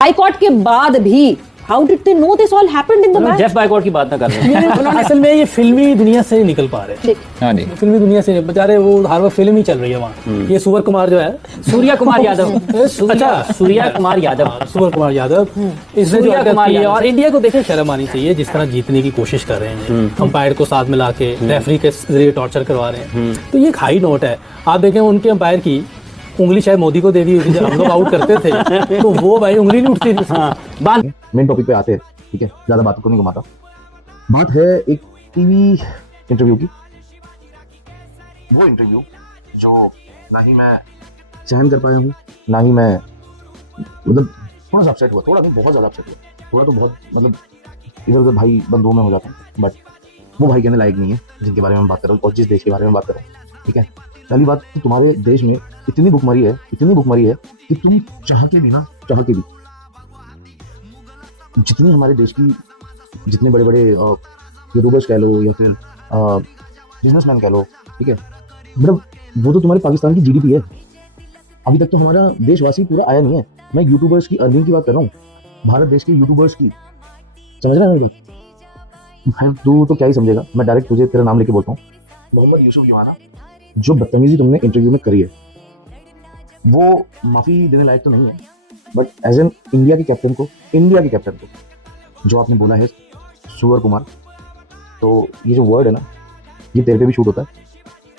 Boycott के बाद भी how did they know this all happened in the match? Jeff boycott की बात ना कर रहे हैं। असल में ये फिल्मी दुनिया से निकल पा रहे हैं। हाँ जी, फिल्मी दुनिया से बेचारे वो हर वक्त फिल्म ही चल रही है वहाँ। ये सूर्य कुमार जो है, सूर्या कुमार यादव। अच्छा, सूर्या कुमार यादव, सूर्य कुमार यादव, इसने जो सूर्या हरकत कुमार की है, यादव। और इंडिया को देखे शर्म आनी चाहिए जिस तरह जीतने की कोशिश कर रहे हैं, अंपायर को साथ मिला के रेफरी के जरिए टॉर्चर करवा रहे हैं। तो ये एक हाई नोट है। आप देखें उनके अंपायर की उंगली शायद मोदी को दे दी जब हम लोग आउट करते थे, तो वो भाई उंगली नहीं उठती थी। मेन टॉपिक पे आते हैं, ठीक है, ज्यादा बात को नहीं घुमाता। बात है एक टीवी इंटरव्यू की। वो इंटरव्यू जो ना ही मैं सहन कर पाया हूँ, ना ही मैं मतलब थोड़ा सा अपसेट हुआ, थोड़ा नहीं बहुत ज्यादा अपसेट हुआ, थोड़ा तो बहुत मतलब इधर उधर भाई बंदों में हो जाता हूँ। बट वो भाई कहने लायक नहीं है जिनके बारे में मैं बात कर रहा हूँ और जिस देश के बारे में बात कर रहा हूँ। ठीक है, पहली बात तो तुम्हारे देश में इतनी भुखमरी है, इतनी भुखमरी है कि तुम चाह के भी ना, चाह के भी जितनी हमारे देश की जितने बड़े बड़े यूट्यूबर्स कह लो या फिर बिजनेसमैन कह लो, ठीक है, मतलब वो तो तुम्हारे पाकिस्तान की जीडीपी है। अभी तक तो हमारा देशवासी पूरा आया नहीं है। मैं यूट्यूबर्स की अर्निंग की बात कर रहा हूँ, भारत देश के यूट्यूबर्स की। समझ रहा है मेरी बात भाई? तू तो क्या ही समझेगा, मैं डायरेक्ट तुझे तेरा नाम लेके बोलता हूँ। मोहम्मद यूसुफ युवाना, जो बदतमीजी तुमने इंटरव्यू में करी है वो माफी देने लायक तो नहीं है, बट एज एन इंडिया के कैप्टन को, इंडिया के कैप्टन को जो आपने बोला है सूर्य कुमार, तो ये जो वर्ड है ना, ये तेरे पे भी शूट होता है,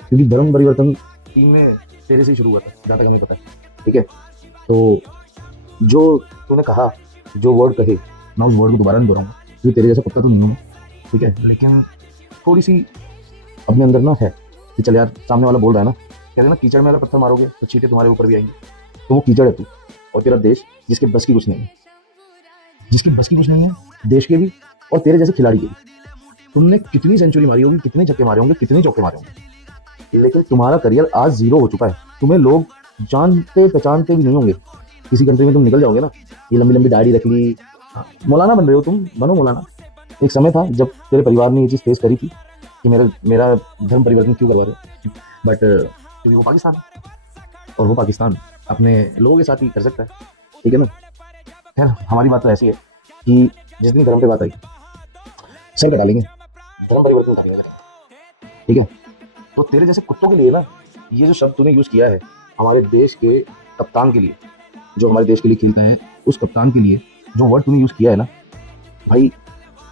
क्योंकि धर्म परिवर्तन टीम में तेरे से ही शुरू हुआ था, जहाँ तक हमें पता है। ठीक है, तो जो तूने कहा, जो वर्ड कहे, मैं उस वर्ड को दोबारा नहीं दोहराऊंगा क्योंकि तेरे जैसा कुत्ता तो नहीं हूँ मैं। ठीक है, लेकिन थोड़ी सी अपने अंदर ना है कि चल यार, सामने वाला बोल रहा है ना, कहते हैं ना कीचड़ में अगर पत्थर मारोगे तो चींटे तुम्हारे ऊपर भी आएंगे। तो वो कीचड़ है तू और तेरा देश, जिसके बस की कुछ नहीं है, जिसकी बस की कुछ नहीं है देश के भी और तेरे जैसे खिलाड़ी के भी। तुमने कितनी सेंचुरी मारी होगी, कितने छक्के मारे होंगे, कितने चौके मारे होंगे, लेकिन तुम्हारा करियर आज जीरो हो चुका है। तुम्हें लोग जानते पहचानते भी नहीं होंगे। किसी कंट्री में तुम निकल जाओगे ना, ये लंबी लंबी दाढ़ी रख ली, मौलाना बन रहे हो तुम, बनो मौलाना। एक समय था जब तेरे परिवार ने ये चीज़ फेस करी थी कि मेरा मेरा धर्म परिवर्तन क्यों करवा रहे हो, बट क्योंकि वो पाकिस्तान है और वो पाकिस्तान अपने लोगों के साथ ही कर सकता है। ठीक है ना? खैर, हमारी बात तो ऐसी है कि जिस दिन धर्म पे बात आई सर कटा लेंगे, धर्म परिवर्तन कर लेंगे। ठीक है, तो तेरे जैसे कुत्तों के लिए ना, ये जो शब्द तूने यूज किया है हमारे देश के कप्तान के लिए, जो हमारे देश के लिए खेलता है, उस कप्तान के लिए जो वर्ड तूने यूज किया है ना भाई,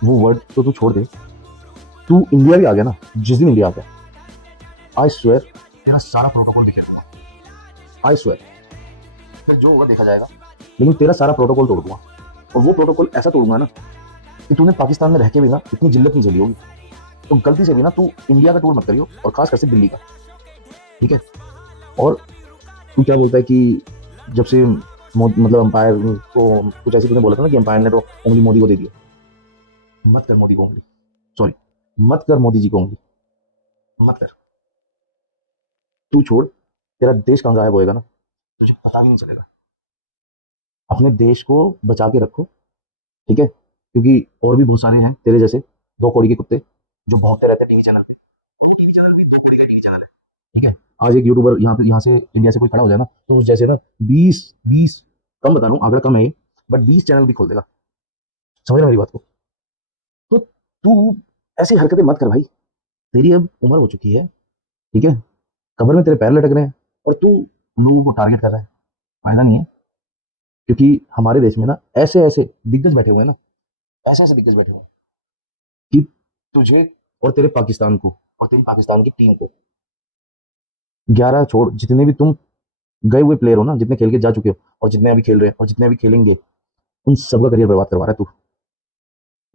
वो वर्ड तो तू छोड़ दे। तू इंडिया भी आ गया ना, जिस दिन इंडिया आ गया, आई स्वेयर तेरा सारा प्रोटोकॉल दिखे दूंगा। आई स्वेयर, फिर जो होगा देखा जाएगा, लेकिन तेरा सारा प्रोटोकॉल तोड़ दूंगा। और वो प्रोटोकॉल ऐसा तोड़ूंगा ना कि तूने पाकिस्तान में रह के भी ना इतनी जिल्लत नहीं झेली होगी। तो गलती से भी ना तू इंडिया का टूर मत करियो, और खास कर से दिल्ली का। ठीक है, और तू क्या बोलता है कि जब से मतलब अंपायर को कुछ ऐसे तूने बोला था ना कि अंपायर ने तो उंगली मोदी को दे दिया। मत कर मोदी को उंगली, सॉरी, मत कर मोदी जी को उंगली, मत कर। तू छोड़, तेरा देश कहाँ गायब होएगा ना तुझे पता भी नहीं चलेगा। अपने देश को बचा के रखो, ठीक है, क्योंकि और भी बहुत सारे हैं तेरे जैसे दो कौड़ी के कुत्ते जो भौंकते रहते हैं टीवी चैनल पे। टीवी चैनल भी दो कौड़ी का टीवी चैनल है। ठीक है, आज एक यूट्यूबर यहाँ से इंडिया से कोई खड़ा हो जाए ना, तो उस जैसे ना 20 कम बता रहा हूँ, आंकड़ा कम है, बट 20 चैनल भी खोल देगा। समझ रहा मेरी बात को? तो तू ऐसी हरकतें मत कर भाई, तेरी अब उम्र हो चुकी है। ठीक है, कमर में तेरे पैर लटक रहे हैं और तू लोगों को टारगेट कर रहा है, फायदा नहीं है। क्योंकि हमारे देश में ना ऐसे ऐसे दिग्गज बैठे हुए हैं ना, ऐसे ऐसे दिग्गज बैठे हुए हैं कि तुझे और तेरे पाकिस्तान को और तेरी पाकिस्तान की टीम को 11 छोड़, जितने भी तुम गए हुए प्लेयर हो ना, जितने खेल के जा चुके हो और जितने अभी खेल रहे हैं और जितने अभी खेलेंगे, उन सबका करियर बर्बाद करवा रहा है तू।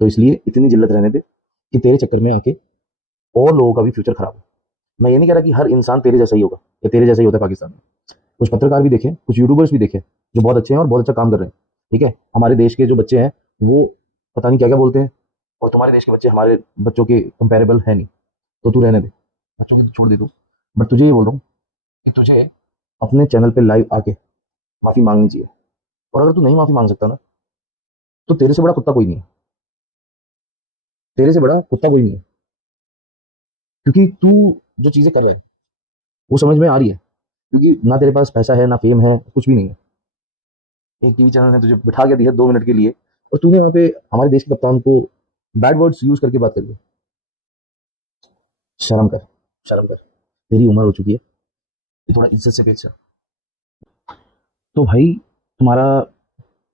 तो इसलिए इतनी जिल्लत रहने दे कि तेरे चक्कर में आके और लोगों का भी फ्यूचर खराब हो। मैं ये नहीं कह रहा कि हर इंसान तेरे जैसा ही होगा या तेरे जैसा ही होता है पाकिस्तान में। कुछ पत्रकार भी देखे, कुछ यूट्यूबर्स भी देखे जो बहुत अच्छे हैं और बहुत अच्छा काम कर रहे हैं। ठीक है, हमारे देश के जो बच्चे हैं वो पता नहीं क्या क्या बोलते हैं, और तुम्हारे देश के बच्चे हमारे बच्चों के कंपेरेबल है नहीं। तो तू रहने दे, बच्चों की तो छोड़ दे तू। बट तुझे ये बोल रहा हूँ कि तुझे अपने चैनल पे लाइव आके माफी मांगनी चाहिए। और अगर तू नहीं माफी मांग सकता ना, तो तेरे से बड़ा कुत्ता कोई नहीं है, तेरे से बड़ा कुत्ता कोई नहीं है। क्योंकि तू जो चीजें कर रहा है वो समझ में आ रही है, क्योंकि ना तेरे पास पैसा है, ना फेम है, कुछ भी नहीं है। एक टीवी चैनल ने तुझे बिठा के दिया 2 मिनट के लिए और तूने वहां पे हमारे देश के कप्तान को बैड वर्ड्स यूज करके बात करी है। शर्म कर, शर्म कर, तेरी उम्र हो चुकी है, ये थोड़ा इज्जत से पेश कर। तो भाई तुम्हारा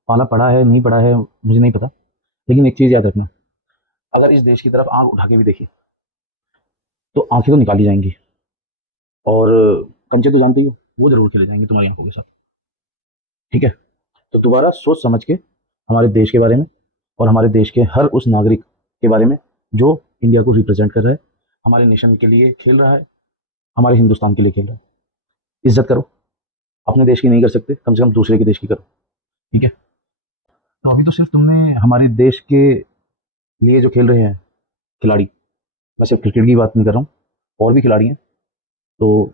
पाला पड़ा है नहीं पड़ा है मुझे नहीं पता, लेकिन एक चीज याद रखना, अगर इस देश की तरफ आंख उठा के भी देखी तो आंखें तो निकाली जाएंगी और कंचे तो जानते ही हो वो जरूर खेले जाएंगे तुम्हारी आंखों के साथ, ठीक है? तो दोबारा सोच समझ के हमारे देश के बारे में और हमारे देश के हर उस नागरिक के बारे में जो इंडिया को रिप्रेजेंट कर रहा है, हमारे नेशन के लिए खेल रहा है, हमारे हिंदुस्तान के लिए खेल रहा है। इज्जत करो, अपने देश की नहीं कर सकते कम से कम दूसरे के देश की करो, ठीक है? तो अभी तो सिर्फ तुमने हमारे देश के लिए जो खेल रहे हैं खिलाड़ी, मैं सिर्फ क्रिकेट की बात नहीं कर रहा हूँ, और भी खिलाड़ी हैं, तो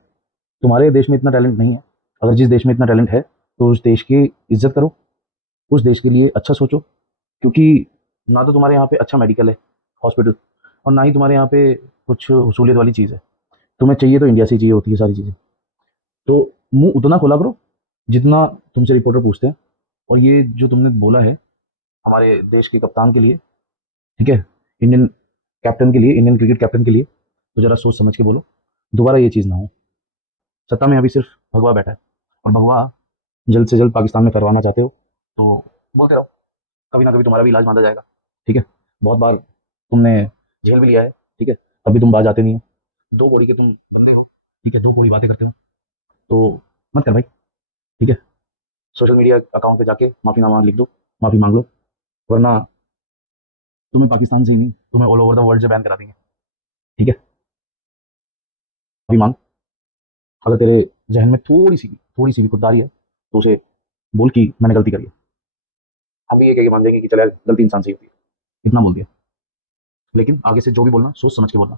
तुम्हारे देश में इतना टैलेंट नहीं है। अगर जिस देश में इतना टैलेंट है तो उस देश की इज्जत करो, उस देश के लिए अच्छा सोचो, क्योंकि ना तो तुम्हारे यहाँ पे अच्छा मेडिकल है, हॉस्पिटल, और ना ही तुम्हारे यहाँ पे कुछ सहूलियत वाली चीज़ है। तुम्हें चाहिए तो इंडिया से ही चाहिए होती है सारी चीज़ें। तो मुंह उतना खोला करो जितना तुमसे रिपोर्टर पूछते हैं। और ये जो तुमने बोला है हमारे देश के कप्तान के लिए, ठीक है, इंडियन कैप्टन के लिए, इंडियन क्रिकेट कैप्टन के लिए, तो जरा सोच समझ के बोलो, दोबारा ये चीज़ ना हो। सत्ता में अभी सिर्फ भगवा बैठा है और भगवा जल्द से जल्द पाकिस्तान में करवाना चाहते हो तो बोलते रहो, कभी ना कभी तुम्हारा भी इलाज बांधा जाएगा, ठीक है? बहुत बार तुमने झेल भी लिया है, ठीक है, तभी तुम बाज आते नहीं हो। 2 कौड़ी के तुम बंदी हो, ठीक है, 2 कौड़ी बातें करते हो, तो मत कर भाई, ठीक है? सोशल मीडिया अकाउंट पे जाके माफ़ीनामा लिख दो, माफ़ी मांग लो, वरना तुम्हें पाकिस्तान से ही नहीं, तुम्हें ऑल ओवर द वर्ल्ड से बैन करा देंगे, ठीक है? माफी मांग, अगर तेरे जहन में थोड़ी सी भी खुददारी है तो उसे बोल कि मैंने गलती करी है। हम भी ये कह के मान जाएंगे कि चल यार गलती इंसान से ही होती है, इतना बोल दिया। लेकिन आगे से जो भी बोलना सोच समझ के बोलना।